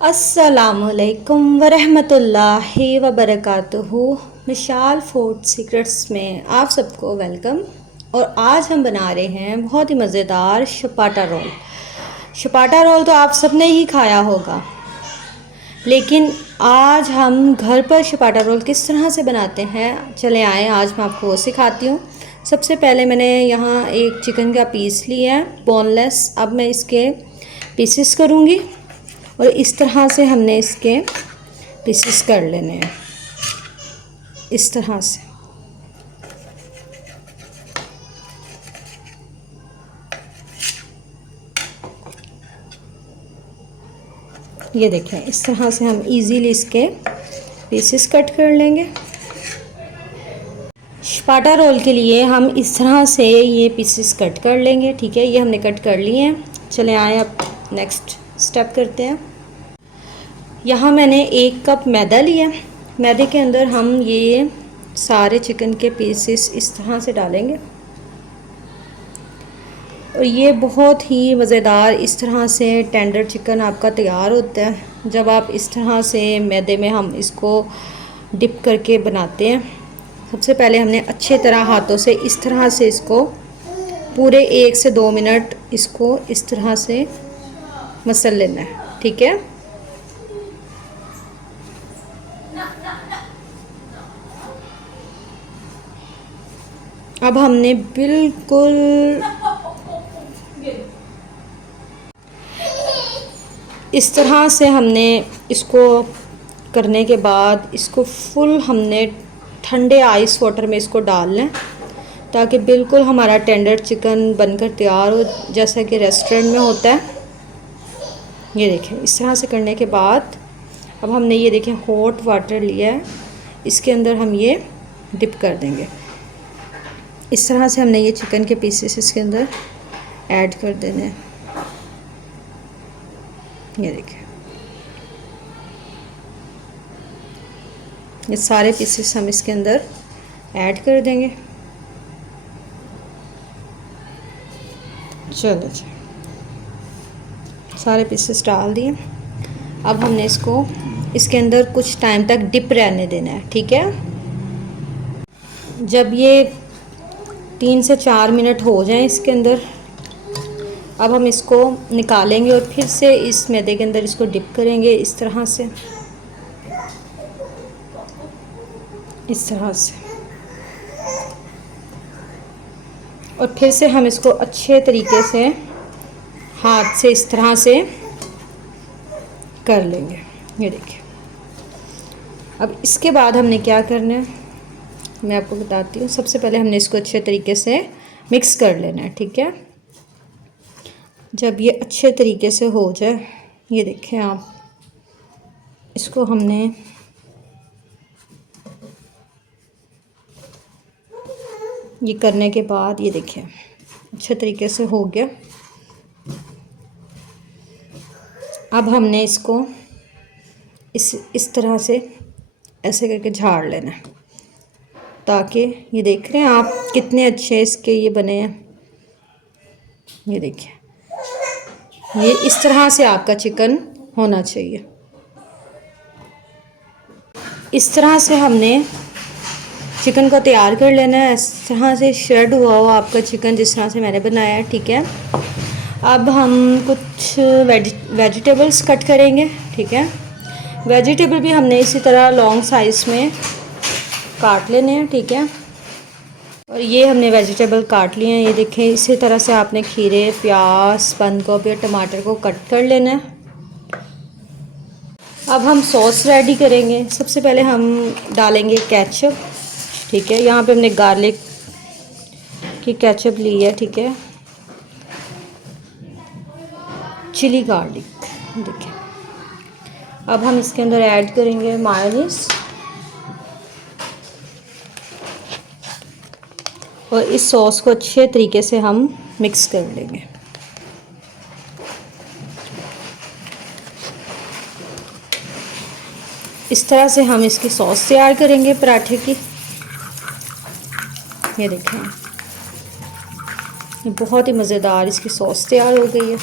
अस्सलामुअलैकुम वरहमतुल्लाहि वबरकातुहू। मिशाल food secrets में आप सबको वेलकम। और आज हम बना रहे हैं बहुत ही मज़ेदार शपाटा रोल। शपाटा रोल तो आप सबने ही खाया होगा, लेकिन आज हम घर पर शपाटा रोल किस तरह से बनाते हैं, चले आए आज मैं आपको वो सिखाती हूँ। सबसे पहले मैंने यहाँ एक चिकन का पीस लिया है, बोनलेस। अब मैं इसके पीसेस करूँगी और इस तरह से हमने इसके पीसेस कर लेने हैं, इस तरह से। ये देखें, इस तरह से हम इजीली इसके पीसेस कट कर लेंगे। शपाटा रोल के लिए हम इस तरह से ये पीसेस कट कर लेंगे, ठीक है। ये हमने कट कर लिए हैं। चले आए अब नेक्स्ट स्टेप करते हैं। यहाँ मैंने 1 कप मैदा लिया। मैदे के अंदर हम ये सारे चिकन के पीसेस इस तरह से डालेंगे और ये बहुत ही मज़ेदार इस तरह से टेंडर चिकन आपका तैयार होता है जब आप इस तरह से मैदे में हम इसको डिप करके बनाते हैं। सबसे पहले हमने अच्छे तरह हाथों से इस तरह से इसको पूरे 1 से 2 मिनट इसको इस तरह से मसल लेना है, ठीक है। अब हमने बिल्कुल इस तरह से हमने इसको करने के बाद इसको फुल हमने ठंडे आइस वाटर में इसको डालना है ताकि बिल्कुल हमारा टेंडर चिकन बनकर तैयार हो, जैसा कि रेस्टोरेंट में होता है। ये देखें, इस तरह से करने के बाद अब हमने ये देखें हॉट वाटर लिया है, इसके अंदर हम ये डिप कर देंगे। इस तरह से हमने ये चिकन के पीसेस इसके अंदर ऐड कर देने हैं। ये देखिए, ये सारे पीसेस हम इसके अंदर ऐड कर देंगे। चलो जी, सारे पीसेस डाल दिए। अब हमने इसको इसके अंदर कुछ टाइम तक डिप रहने देना है, ठीक है। जब ये 3 से 4 मिनट हो जाएं इसके अंदर, अब हम इसको निकालेंगे और फिर से इस मैदे के अंदर इसको डिप करेंगे इस तरह से, इस तरह से। और फिर से हम इसको अच्छे तरीके से हाथ से इस तरह से कर लेंगे। ये देखिए, अब इसके बाद हमने क्या करना है मैं आपको बताती हूँ। सबसे पहले हमने इसको अच्छे तरीके से मिक्स कर लेना है, ठीक है। जब ये अच्छे तरीके से हो जाए, ये देखें आप, इसको हमने ये करने के बाद ये देखें अच्छे तरीके से हो गया। अब हमने इसको इस तरह से ऐसे करके झाड़ लेना है ताकि ये देख रहे हैं आप कितने अच्छे इसके ये बने हैं। ये देखिए, ये इस तरह से आपका चिकन होना चाहिए। इस तरह से हमने चिकन को तैयार कर लेना है। इस तरह से श्रेड हुआ हो आपका चिकन, जिस तरह से मैंने बनाया है, ठीक है। अब हम कुछ वेजिटेबल्स कट करेंगे, ठीक है। वेजिटेबल भी हमने इसी तरह लॉन्ग साइज़ में काट लेने हैं, ठीक है। और ये हमने वेजिटेबल काट लिए हैं। ये देखें, इसी तरह से आपने खीरे, प्याज, बंद गोभी और टमाटर को कट कर लेना है। अब हम सॉस रेडी करेंगे। सबसे पहले हम डालेंगे केचप, ठीक है। यहाँ पे हमने गार्लिक की केचप ली है, ठीक है, चिली गार्लिक, देखिए। अब हम इसके अंदर ऐड करेंगे मायोनीज और इस सॉस को अच्छे तरीके से हम मिक्स कर लेंगे। इस तरह से हम इसकी सॉस तैयार करेंगे पराठे की। ये देखें, ये बहुत ही मज़ेदार इसकी सॉस तैयार हो गई है।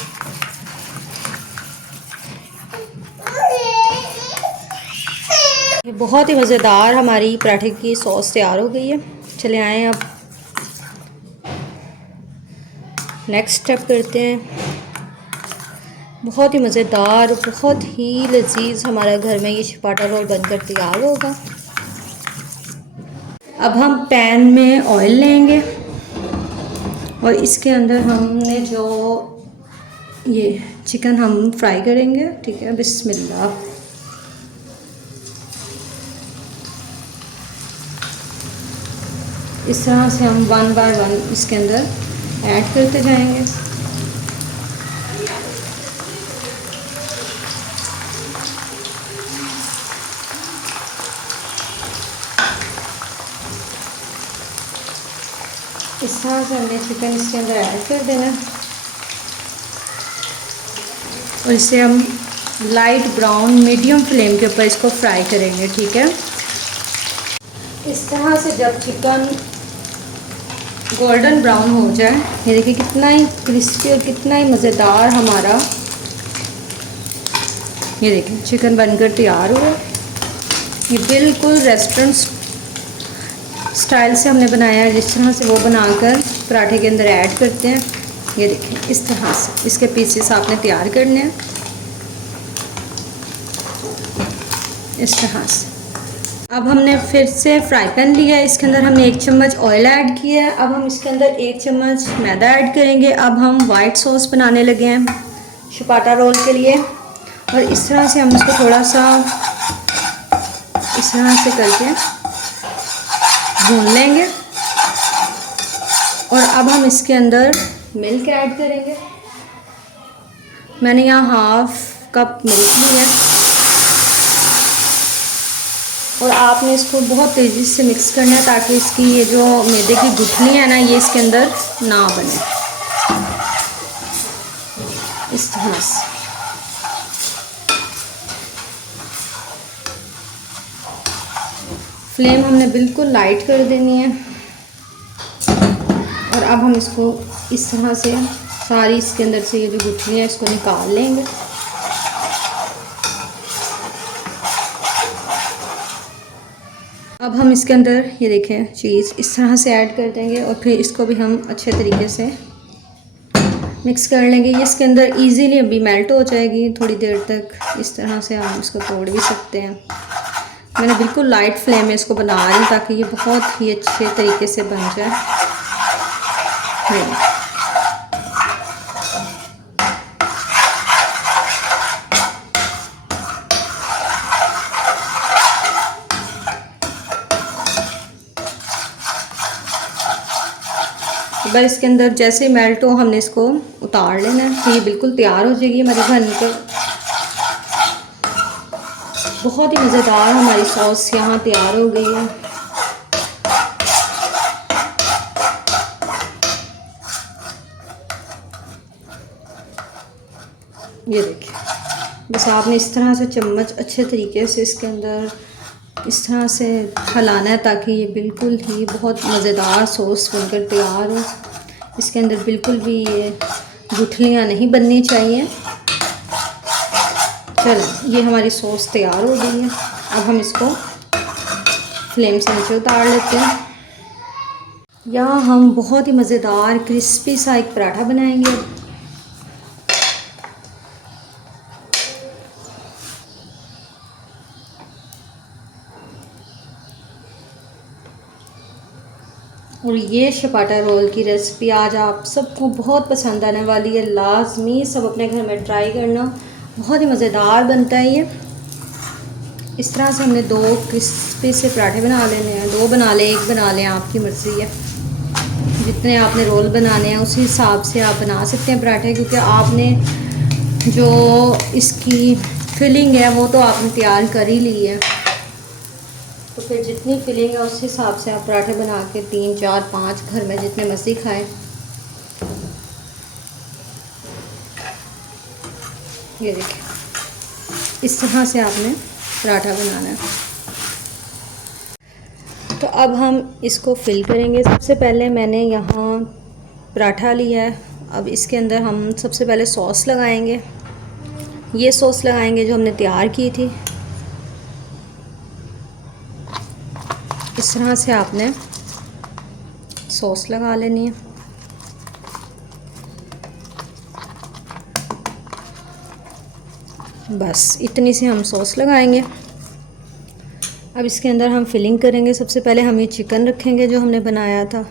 ये बहुत ही मज़ेदार हमारी पराठे की सॉस तैयार हो गई है। चले आए अब नेक्स्ट स्टेप करते हैं। बहुत ही मज़ेदार, बहुत ही लजीज हमारा घर में ये शपाटा रोल बनकर तैयार होगा। अब हम पैन में ऑयल लेंगे और इसके अंदर हमने जो ये चिकन हम फ्राई करेंगे, ठीक है। बिस्मिल्लाह। इस तरह से हम 1 बाय 1 इसके अंदर ऐड करते जाएंगे। इस तरह से हमने चिकन इसके अंदर ऐड कर देना और इसे हम लाइट ब्राउन मीडियम फ्लेम के ऊपर इसको फ्राई करेंगे, ठीक है। इस तरह से जब चिकन गोल्डन ब्राउन हो जाए, ये देखिए कितना ही क्रिस्पी और कितना ही मज़ेदार हमारा, ये देखिए चिकन बनकर तैयार हुआ। ये बिल्कुल रेस्टोरेंट स्टाइल से हमने बनाया है, जिस तरह से वो बनाकर पराठे के अंदर ऐड करते हैं। ये देखिए इस तरह से इसके पीसेस आपने तैयार करने हैं, इस तरह से। अब हमने फिर से फ्राई पैन लिया है, इसके अंदर हमने 1 चम्मच ऑयल ऐड किया है। अब हम इसके अंदर 1 चम्मच मैदा ऐड करेंगे। अब हम वाइट सॉस बनाने लगे हैं शपाटा रोल के लिए, और इस तरह से हम इसको थोड़ा सा इस तरह से करके भून लेंगे। और अब हम इसके अंदर मिल्क ऐड करेंगे। मैंने यहाँ 1/2 कप मिल्क लिया है और आपने इसको बहुत तेज़ी से मिक्स करना है ताकि इसकी ये जो मैदे की गुठली है ना, ये इसके अंदर ना बने, इस तरह से। फ्लेम हमने बिल्कुल लाइट कर देनी है और अब हम इसको इस तरह से सारी इसके अंदर से ये जो गुठली है इसको निकाल लेंगे। अब हम इसके अंदर ये देखें चीज़ इस तरह से ऐड कर देंगे और फिर इसको भी हम अच्छे तरीके से मिक्स कर लेंगे। ये इसके अंदर इजीली अभी मेल्ट हो जाएगी थोड़ी देर तक। इस तरह से हम इसको तोड़ भी सकते हैं। मैंने बिल्कुल लाइट फ्लेम में इसको बना रही हूँ ताकि ये बहुत ही अच्छे तरीके से बन जाए। एक बार इसके अंदर जैसे मेल्ट हो हमने इसको उतार लेना है, तो ये बिल्कुल तैयार हो जाएगी हमारी बनकर। बहुत ही मज़ेदार हमारी सॉस यहाँ तैयार हो गई है। ये देखिए, बस आपने इस तरह से चम्मच अच्छे तरीके से इसके अंदर इस तरह से हलाना है ताकि ये बिल्कुल ही बहुत मज़ेदार सॉस बनकर तैयार हो। इसके अंदर बिल्कुल भी ये गुठलियाँ नहीं बननी चाहिए। चलो ये हमारी सॉस तैयार हो गई है। अब हम इसको फ्लेम से नीचे उतार लेते हैं। यहाँ हम बहुत ही मज़ेदार क्रिस्पी सा एक पराठा बनाएंगे। और ये शपाटा रोल की रेसिपी आज आप सबको बहुत पसंद आने वाली है। लाजमी सब अपने घर में ट्राई करना, बहुत ही मज़ेदार बनता है ये। इस तरह से हमने 2 क्रिस्पी से पराठे बना लेने हैं। 2 बना लें, 1 बना लें, आपकी मर्ज़ी है। जितने आपने रोल बनाने हैं उसी हिसाब से आप बना सकते हैं पराठे, क्योंकि आपने जो इसकी फिलिंग है वो तो आपने तैयार कर ही ली है। तो फिर जितनी फिलिंग है उस हिसाब से आप पराठे बना के 3, 4, 5 घर में जितने मर्ज़ी खाएं। ये देखिए, इस तरह से आपने पराठा बनाना है। तो अब हम इसको फिल करेंगे। सबसे पहले मैंने यहाँ पराठा लिया है। अब इसके अंदर हम सबसे पहले सॉस लगाएंगे। ये सॉस लगाएंगे जो हमने तैयार की थी। इस तरह से आपने सॉस लगा लेनी है। बस इतनी सी हम सॉस लगाएंगे। अब इसके अंदर हम फिलिंग करेंगे। सबसे पहले हम ये चिकन रखेंगे जो हमने बनाया था।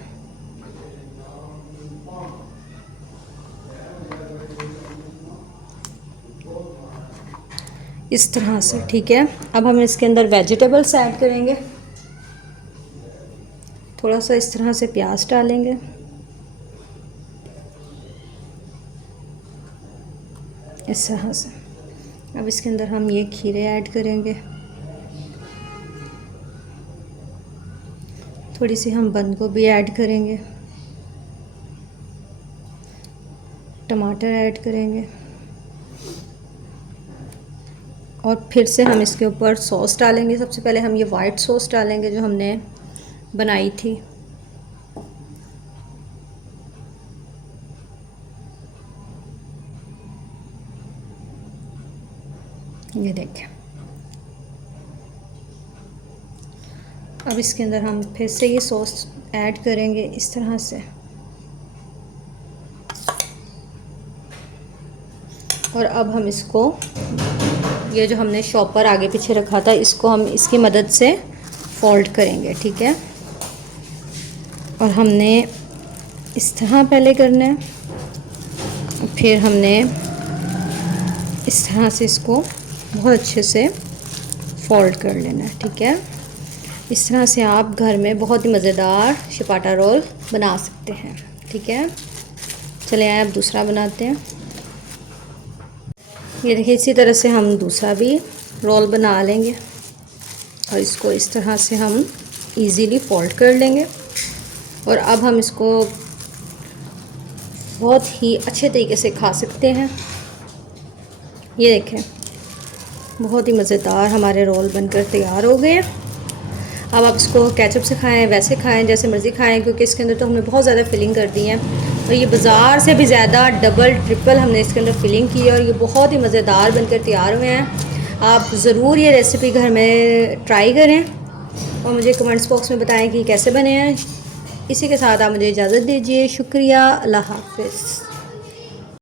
इस तरह से, ठीक है। अब हम इसके अंदर वेजिटेबल्स ऐड करेंगे। थोड़ा सा इस तरह से प्याज डालेंगे, इस तरह से। अब इसके अंदर हम ये खीरे ऐड करेंगे। थोड़ी सी हम बंद गोभी ऐड करेंगे, टमाटर ऐड करेंगे और फिर से हम इसके ऊपर सॉस डालेंगे। सबसे पहले हम ये वाइट सॉस डालेंगे जो हमने बनाई थी। ये देखें। अब इसके अंदर हम फिर से ये सॉस ऐड करेंगे इस तरह से, और अब हम इसको, ये जो हमने शॉपर आगे पीछे रखा था, इसको हम इसकी मदद से फोल्ड करेंगे, ठीक है। और हमने इस तरह पहले करना है, फिर हमने इस तरह से इसको बहुत अच्छे से फोल्ड कर लेना है, ठीक है। इस तरह से आप घर में बहुत ही मज़ेदार शपाटा रोल बना सकते हैं, ठीक है। चलिए आए अब दूसरा बनाते हैं। ये देखिए, इसी तरह से हम दूसरा भी रोल बना लेंगे और इसको इस तरह से हम इजीली फोल्ड कर लेंगे। और अब हम इसको बहुत ही अच्छे तरीके से खा सकते हैं। ये देखें, बहुत ही मज़ेदार हमारे रोल बनकर तैयार हो गए। अब आप इसको केचप से खाएं, वैसे खाएं, जैसे मर्ज़ी खाएं, क्योंकि इसके अंदर तो हमने बहुत ज़्यादा फिलिंग कर दी है और ये बाज़ार से भी ज़्यादा डबल ट्रिपल हमने इसके अंदर फिलिंग की है और ये बहुत ही मज़ेदार बनकर तैयार हुए हैं। आप ज़रूर ये रेसिपी घर में ट्राई करें और मुझे कमेंट्स बॉक्स में बताएं कि कैसे बने हैं। इसी के साथ आप मुझे इजाज़त दीजिए। शुक्रिया, अल्लाह हाफ़िज़।